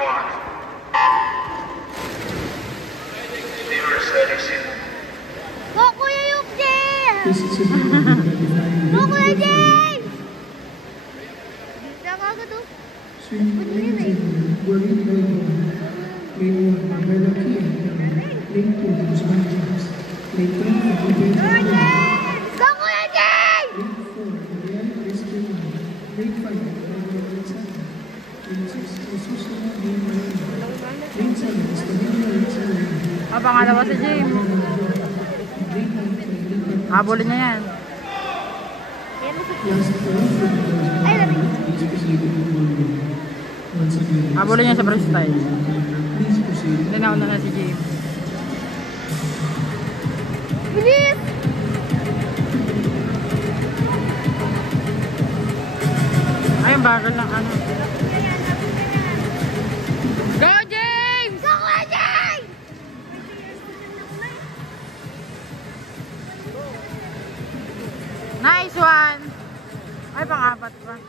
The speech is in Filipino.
Go, Kuya Yukjin! Go, Kuya Jay! Bisa ka agad oh. Go, Kuya Jay! Pangalawa si James. Habulin niya yan. Ay, labi. Habulin niya sa freestyle. Hindi nauna na si James. Bilis! Ay, ang bagal ng ano. Go, James! Go, Kuya Jay! Nice one! Ay, pang-apat pa.